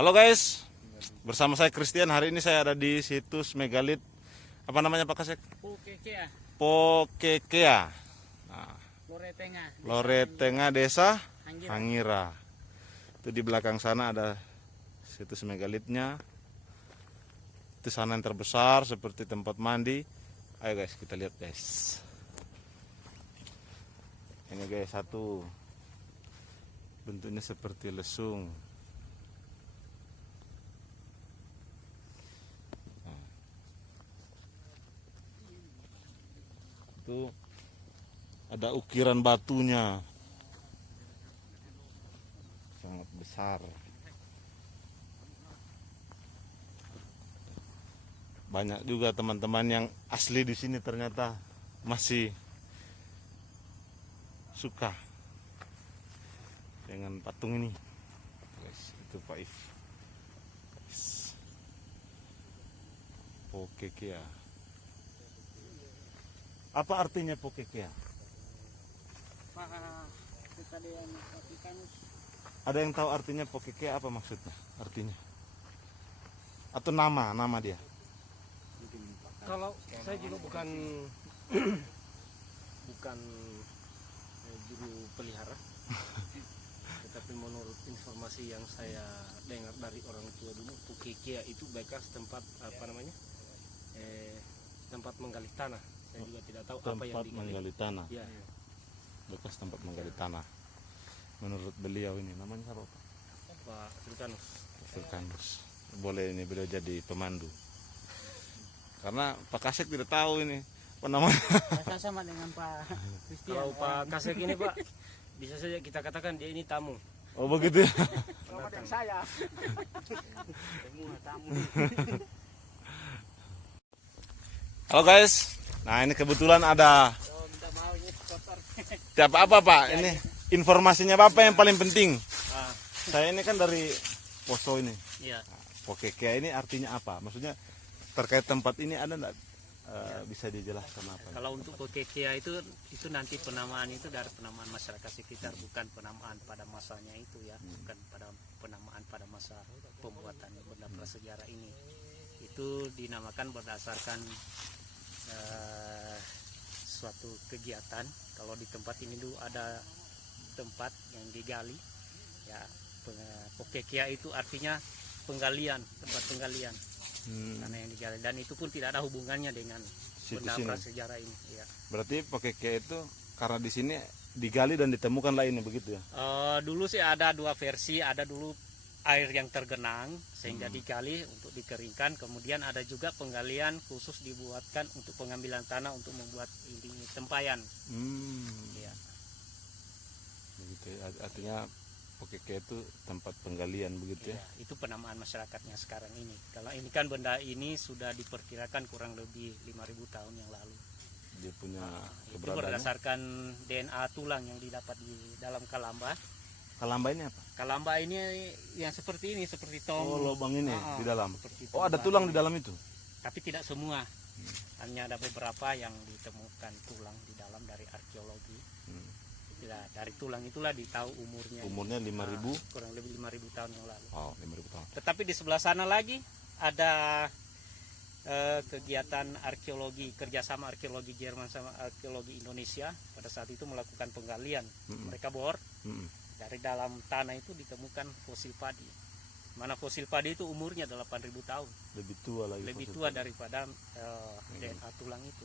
Halo guys, bersama saya Christian. Hari ini saya ada di situs megalit. Apa namanya Pak Kasek? Pokekea, Pokekea. Nah, Loretenga, Loretenga Desa Hangira. Hangira. Itu di belakang sana ada situs megalitnya. Itu sana yang terbesar seperti tempat mandi. Ayo guys, kita lihat guys. Ini guys, satu bentuknya seperti lesung. Itu ada ukiran batunya sangat besar. Banyak juga teman-teman yang asli di sini ternyata masih suka dengan patung ini. Guys, itu Pak If. Pokekea. Apa artinya Pokekea? Ada yang tahu artinya Pokekea apa maksudnya? Artinya? Atau nama dia? Kalau saya juga bukan juru pelihara, tetapi menurut informasi yang saya dengar dari orang tua dulu, Pokekea itu bekas tempat tempat menggali tanah. Saya juga tidak tahu apa yang Tempat digali. menggali tanah. Ya, Bekas tempat menggali tanah. Menurut beliau ini namanya apa Pak? Pak Sultanus. Sultanus. Boleh ini beliau jadi pemandu. Karena Pak Kasek tidak tahu ini apa namanya. Saya sama dengan Pak Christian. Kalau Pak Kasek ini Pak, bisa saja kita katakan dia ini tamu. Oh begitu ya. Sama dengan saya. Semua tamu. Halo guys. Nah ini kebetulan ada Minta mau ini kotor. siapa apa Pak? Ini informasinya apa yang paling penting? Ah, Saya ini kan dari Poso ini. iya. Pokekea ini artinya apa? Maksudnya terkait tempat ini ada enggak bisa dijelaskan apa? Kalau untuk Pokekea itu nanti penamaan itu dari penamaan masyarakat sekitar, bukan penamaan pada masanya itu ya, bukan pada penamaan pada masa pembuatan benda prasejarah ini. Itu dinamakan berdasarkan suatu kegiatan. Kalau di tempat ini dulu ada tempat yang digali ya, Pokekea itu artinya penggalian, tempat penggalian. Karena yang digali, dan itu pun tidak ada hubungannya dengan benda Situs ini. prasejarah ini ya. Berarti Pokekea itu karena di sini digali dan ditemukan lainnya begitu ya? Dulu sih ada dua versi, ada dulu air yang tergenang sehingga digali untuk dikeringkan, kemudian ada juga penggalian khusus dibuatkan untuk pengambilan tanah untuk membuat ini tempayan. Ya. Begitu ya. Artinya Pokekea itu tempat penggalian begitu ya? Ya, itu penamaan masyarakatnya sekarang ini. Kalau ini kan benda ini sudah diperkirakan kurang lebih 5.000 tahun yang lalu. Dia punya Itu keberadaannya. berdasarkan DNA tulang yang didapat di dalam kalamba. Kalamba ini apa? Kalamba ini yang seperti ini, seperti tong. Oh lubang ini di dalam. Seperti Oh ada tong tulang di dalam itu? tapi tidak semua. Hanya ada beberapa yang ditemukan tulang di dalam dari arkeologi. Ya, dari tulang itulah ditahu umurnya. Umurnya 5.000? Kurang lebih 5.000 tahun yang lalu. Oh 5.000 tahun. Tetapi di sebelah sana lagi ada kegiatan arkeologi, kerjasama arkeologi Jerman sama arkeologi Indonesia. Pada saat itu melakukan penggalian. Mereka bor. Dari dalam tanah itu ditemukan fosil padi. Mana fosil padi itu umurnya 8.000 tahun. Lebih tua lagi. Lebih fosil tua tadi. daripada DNA tulang itu.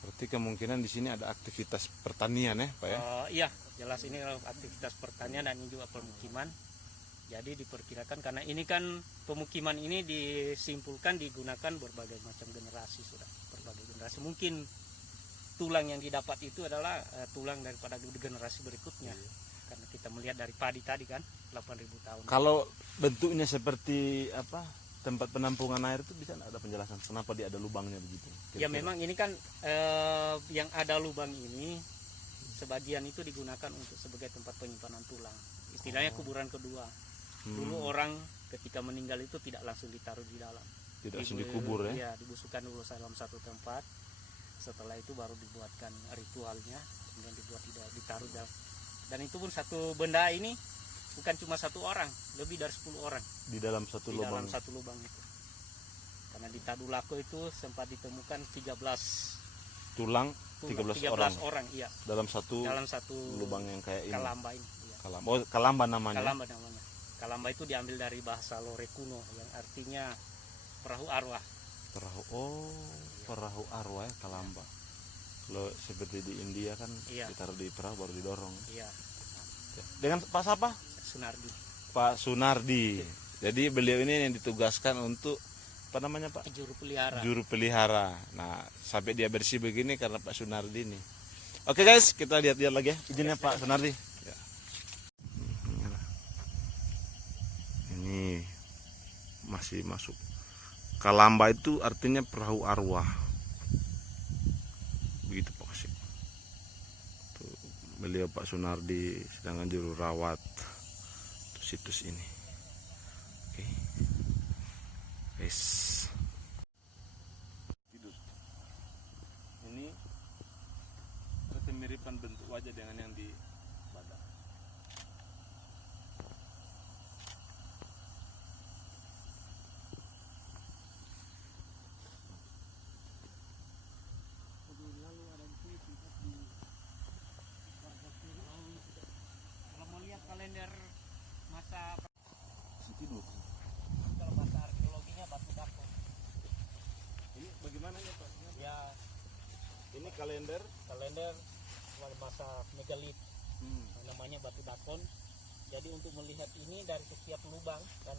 Berarti kemungkinan di sini ada aktivitas pertanian ya Pak ya? Iya, jelas ini adalah aktivitas pertanian dan ini juga pemukiman. Jadi diperkirakan karena ini kan pemukiman ini disimpulkan digunakan berbagai macam generasi sudah, berbagai generasi. Mungkin tulang yang didapat itu adalah tulang daripada generasi berikutnya. Karena kita melihat dari padi tadi kan 8.000 tahun. Kalau bentuknya seperti apa tempat penampungan air itu bisa ada penjelasan kenapa dia ada lubangnya begitu? Ya memang ini kan yang ada lubang ini sebagian itu digunakan untuk sebagai tempat penyimpanan tulang. Istilahnya kuburan kedua. Dulu orang ketika meninggal itu tidak langsung ditaruh di dalam. Tidak langsung dikubur ya? Iya, dibusukkan dulu dalam satu tempat. Setelah itu baru dibuatkan ritualnya, kemudian ditaruh dalam. Dan itu pun satu benda ini bukan cuma satu orang, lebih dari 10 orang Di dalam satu di lubang. dalam satu lubang itu. Karena di Tadulako itu sempat ditemukan 13 Tulang 13 orang orang, iya, dalam satu dalam satu lubang yang kayak ini. Kalamba ini. Iya. Kalamba. Oh, Kalamba namanya. Kalamba namanya. Kalamba itu diambil dari bahasa Lore kuno yang artinya perahu arwah. Perahu. Oh, perahu arwah ya, Kalamba. Kalau seperti di India kan Iya. ditaruh di perahu baru didorong. Iya, Dengan Pak siapa? Sunardi. Pak Sunardi. Jadi beliau ini yang ditugaskan untuk apa namanya Pak? Juru pelihara. Juru pelihara. Nah, sampai dia bersih begini karena Pak Sunardi ini. Oke guys, kita lihat-lihat lagi ya. Izinnya Pak Sunardi. Ya. Ini masih masuk. Kalamba itu artinya perahu arwah. Begitu Pak Kasih. Tuh, beliau Pak Sunardi sedangkan juru rawat situs ini. Oke. Guys. Tidur. Ini kemiripan bentuk wajah dengan yang di badan. Lalu ada di sini tempat di warga kiri. Kalau mau lihat kalender masa Tidur. Kalau bahasa arkeologinya Batu Dakon. Ini bagaimana ya Pak? Ya, Ini kalender. masa megalit. Namanya Batu Dakon. Jadi untuk melihat ini dari setiap lubang dan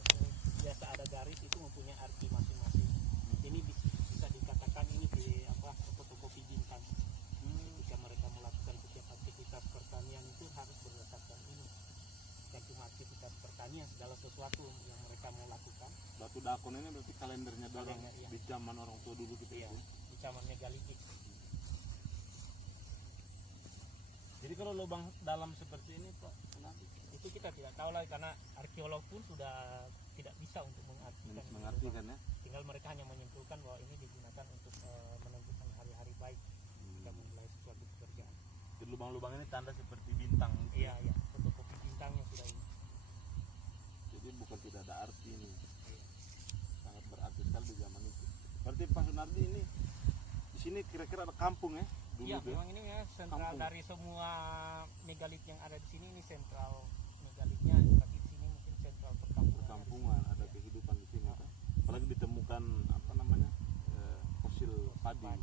biasa ada garis itu mempunyai arti masing-masing. Ini bisa dikatakan ini di fotokopi bintang. Ketika mereka melakukan setiap aktivitas pertanian itu harus berdasarkan ini. Dan cuma aktivitas pertanian, segala sesuatu yang mereka mau lakukan. Batu Dakon ini berarti kalendernya orang Kalender, iya. di zaman orang tua dulu kita Iya, itu. di zaman megalitik. Jadi kalau lubang dalam seperti ini Pak, Itu kita tidak tahu lagi karena arkeolog pun sudah tidak bisa untuk mengartikan ya. Tinggal mereka hanya menyimpulkan bahwa ini digunakan untuk menentukan hari-hari baik jika memulai suatu pekerjaan. Di lubang-lubang ini tanda seperti bintang. Iya, fotokopi bintangnya sudah ini. Jadi bukan tidak ada arti ini. Iya. Sangat berarti sekali di zaman itu. Berarti Pak Sunardi ini di sini kira-kira ada kampung ya? Dulu Iya, tuh ya? memang ini ya sentral Kampung. dari semua megalit yang ada di sini, ini sentral megalitnya, tapi di sini mungkin sentral perkampungan. Perkampungan, ada kehidupan di sini kan. Apalagi ditemukan apa namanya? Fosil padi yang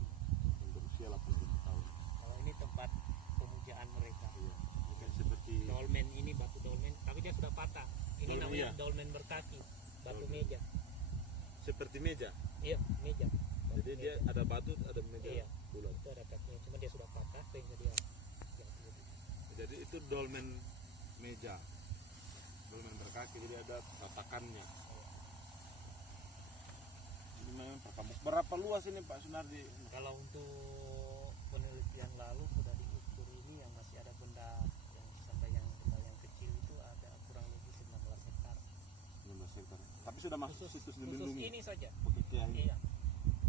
berusia 80 tahun. Kalau ini tempat pemujaan mereka. Iya. Mungkin seperti Dolmen ini batu dolmen, tapi dia sudah patah. Ini Dolmen, namanya iya. dolmen berkaki, batu Dolmen. meja. seperti meja. Iya, meja. Batu Jadi dia meja. ada batu, ada meja Iya. bulat. Itu ada kakinya, cuma dia sudah patah sehingga dia jatuh gitu. Jadi itu dolmen meja. Dolmen berkaki, jadi ada tatakannya. Ini memang perkampungan. Berapa luas ini Pak Sunardi? Kalau untuk penelitian lalu sudah diukur ini yang masih ada benda yang sampai yang benda yang kecil itu ada kurang lebih 19 hektar. 15 hektar. Tapi sudah masuk situs Khusus dilindungi. ini saja. Oke, ini. Iya.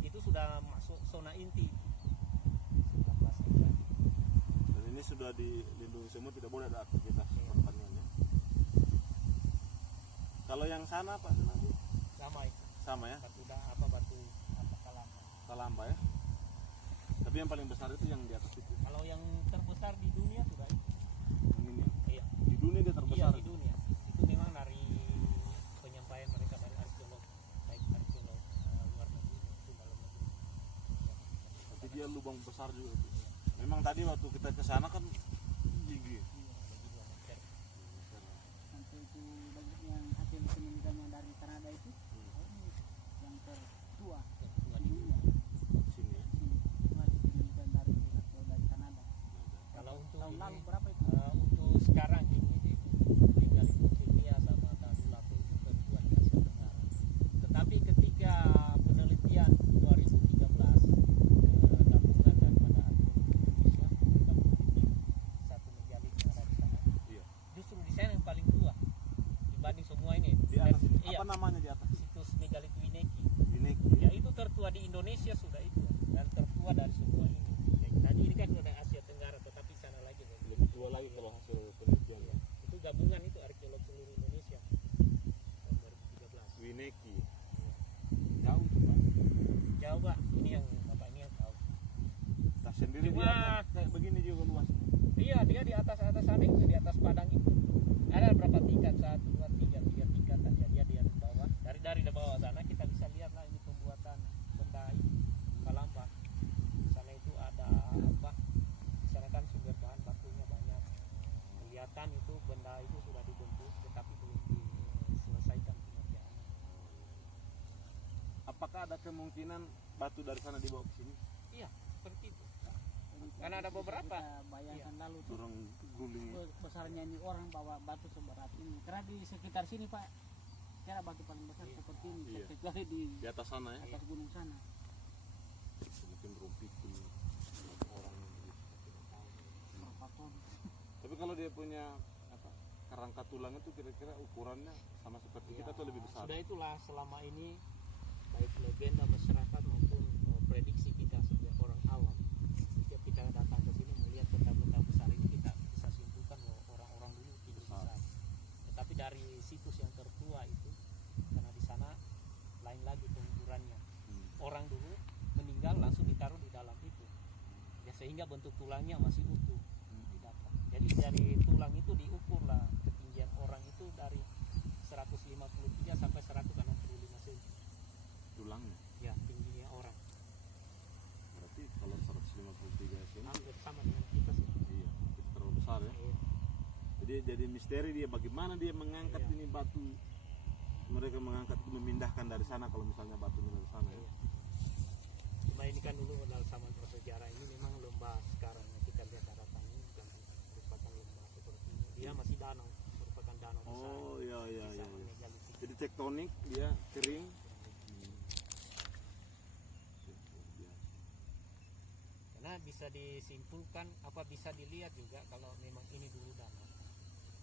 Itu sudah masuk zona inti. 19 hektar. Dan ini sudah dilindungi semua, tidak boleh ada aktivitas Iya. pertanian ya. Kalau yang sana Pak Sunardi Sama itu. sama ya, Batu kalamba. Kalamba ya. Tapi yang paling besar itu yang di atas itu. Kalau yang terbesar di dunia sudah Yang ini. iya. Di dunia dia Iya, terbesar. di dunia. Itu memang dari penyampaian mereka dari arkeolog, baik arkeolog luar negeri maupun dalam negeri. Tapi dia lubang besar juga itu. Memang tadi waktu kita ke sana kan tinggi. Iya, lebih 2 meter. Nanti itu banyak yang hasil penelitiannya dari Kanada itu. Ini yang tertua Tertua di di dunia. Sini ya. Ini itu hasil penelitian dari Kanada. Kalau untuk Tahun ini, lalu berapa itu? untuk sekarang ini megalit Bukit sama Tadulako itu tertua di Asia Tenggara. Tetapi ketika penelitian 2013 gabungan daripada arkeolog Indonesia, mereka meneliti satu dua tiga tingkatan. Jadi dia di bawah. Dari bawah sana kita bisa lihat lah ini pembuatan benda ini Kalamba. Di sana itu ada apa? Di sana kan sumber bahan bakunya banyak. Kelihatan itu benda itu sudah dibentuk tetapi belum diselesaikan pengerjaannya. Apakah ada kemungkinan batu dari sana dibawa ke sini? Iya, seperti itu. Karena ada beberapa. Kita bayangkan lalu tuh Orang guling. besarnya ini orang bawa batu seberat ini. Karena di sekitar sini Pak, kira batu paling besar Iya. seperti ini. Iya. Kecuali di Di atas sana ya? atas gunung sana. Mungkin rumpik tuh orang gitu. Berapa ton? Tapi kalau dia punya apa kerangka tulang itu kira-kira ukurannya sama seperti kita atau lebih besar? Sudah itulah selama ini baik legenda masyarakat maupun prediksi kita sebagai orang awam. Setiap kita datang ke sini melihat benda-benda besar ini kita bisa simpulkan bahwa orang-orang dulu hidup Besar. besar. Tetapi dari situs yang tertua itu karena di sana lain lagi pengukurannya. Orang dulu meninggal langsung ditaruh di dalam itu. Ya sehingga bentuk tulangnya masih utuh didapat. Jadi dari tulang itu diukurlah ketinggian orang itu dari 153 sampai 165 cm. Tulangnya. Ya, tingginya orang. Berarti kalau 153 cm Hampir sama dengan kita sih. iya, itu terlalu besar ya. Iya. Jadi misteri dia bagaimana dia mengangkat Iya. ini batu. Mereka mengangkat itu memindahkan dari sana kalau misalnya batunya dari sana ya. Iya. Cuma ini kan dulu dalam zaman prasejarah ini memang lembah sekarang yang kita lihat daratan ini bukan merupakan lembah seperti ini. Dia masih danau, merupakan danau besar. Oh iya iya di iya. zaman iya. megalitik. Jadi tektonik dia kering. Karena bisa disimpulkan apa bisa dilihat juga kalau memang ini dulu danau.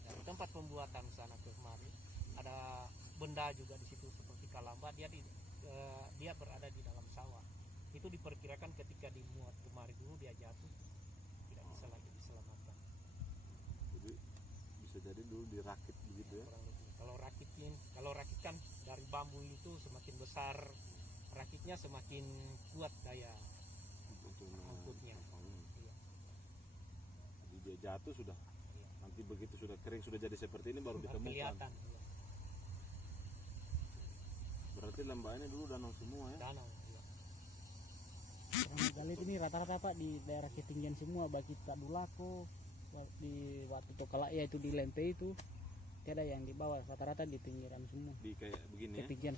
Dan tempat pembuatan sana ke kemari ada benda juga di situ seperti Kalamba dia berada di dalam sawah. Itu diperkirakan ketika dimuat kemari dulu dia jatuh tidak bisa lagi diselamatkan. Jadi bisa jadi dulu dirakit begitu ya. Kurang lebih. Kalau rakit kan dari bambu itu semakin besar rakitnya semakin kuat daya Untuk angkutnya. Iya. Jadi dia jatuh sudah. Iya. Nanti begitu sudah kering sudah jadi seperti ini baru ditemukan. Kelihatan. Iya. Berarti lembahnya dulu danau semua ya. Danau. Iya. Orang megalit ini rata-rata Pak di daerah ketinggian semua, baik itu Kadulako, di Watu Tokala ya itu di Lempe itu. Tidak yang di bawah, rata-rata di pinggiran semua. Di kayak begini ya. Ketinggian